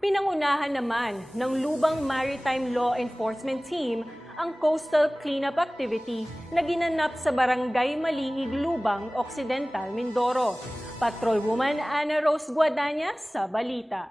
Pinangunahan naman ng Lubang Maritime Law Enforcement Team ang coastal cleanup activity na ginanap sa Barangay Maliig, Lubang, Occidental, Mindoro. Patrolwoman Ana Rose Guadagna sa balita.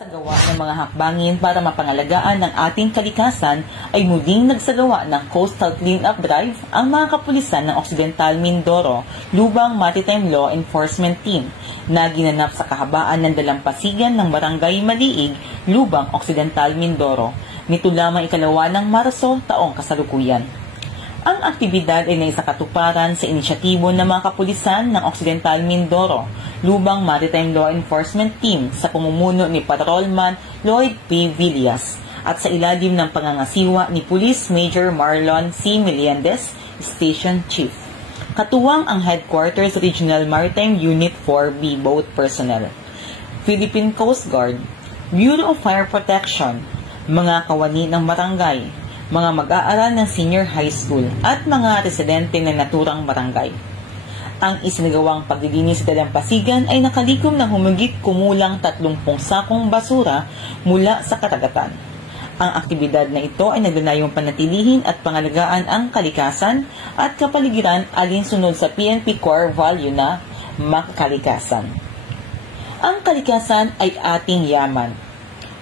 Sa gawa ng mga hakbangin para mapangalagaan ng ating kalikasan ay muling nagsagawa ng Coastal Cleanup Drive ang mga kapulisan ng Occidental Mindoro, Lubang Maritime Law Enforcement Team na ginanap sa kahabaan ng dalampasigan ng Barangay Maliig, Lubang, Occidental Mindoro nito lamang ikalawa ng Marso taong kasalukuyan. Ang aktibidad ay naisakatuparan sa inisyatibo ng mga kapulisan ng Occidental Mindoro, Lubang Maritime Law Enforcement Team sa pamumuno ni Patrolman Lloyd P. Villas at sa ilalim ng pangangasiwa ni Police Major Marlon C. Meliendez, Station Chief. Katuwang ang Headquarters Regional Maritime Unit 4B Boat Personnel, Philippine Coast Guard, Bureau of Fire Protection, mga kawani ng barangay, mga mag-aaral ng senior high school at mga residente ng naturang barangay. Ang isinagawang paglilinis sa dalampasigan ay nakalikom ng humigit kumulang 30 sakong basura mula sa karagatan. Ang aktibidad na ito ay naglanayong panatilihin at pangalagaan ang kalikasan at kapaligiran alinsunod sa PNP Core Value na makalikasan. Ang kalikasan ay ating yaman.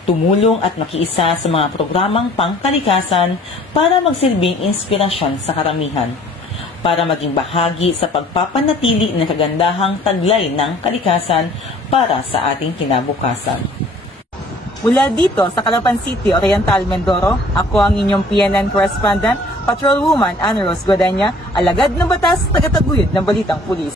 Tumulong at makiisa sa mga programang pangkalikasan para magsilbing inspirasyon sa karamihan, para maging bahagi sa pagpapanatili ng kagandahang taglay ng kalikasan para sa ating kinabukasan. Mula dito sa Calapan City, Oriental, Mindoro, ako ang inyong PNN correspondent, Patrolwoman Ana Rose Guadagna, alagad ng batas, tagataguyod ng Balitang Pulis.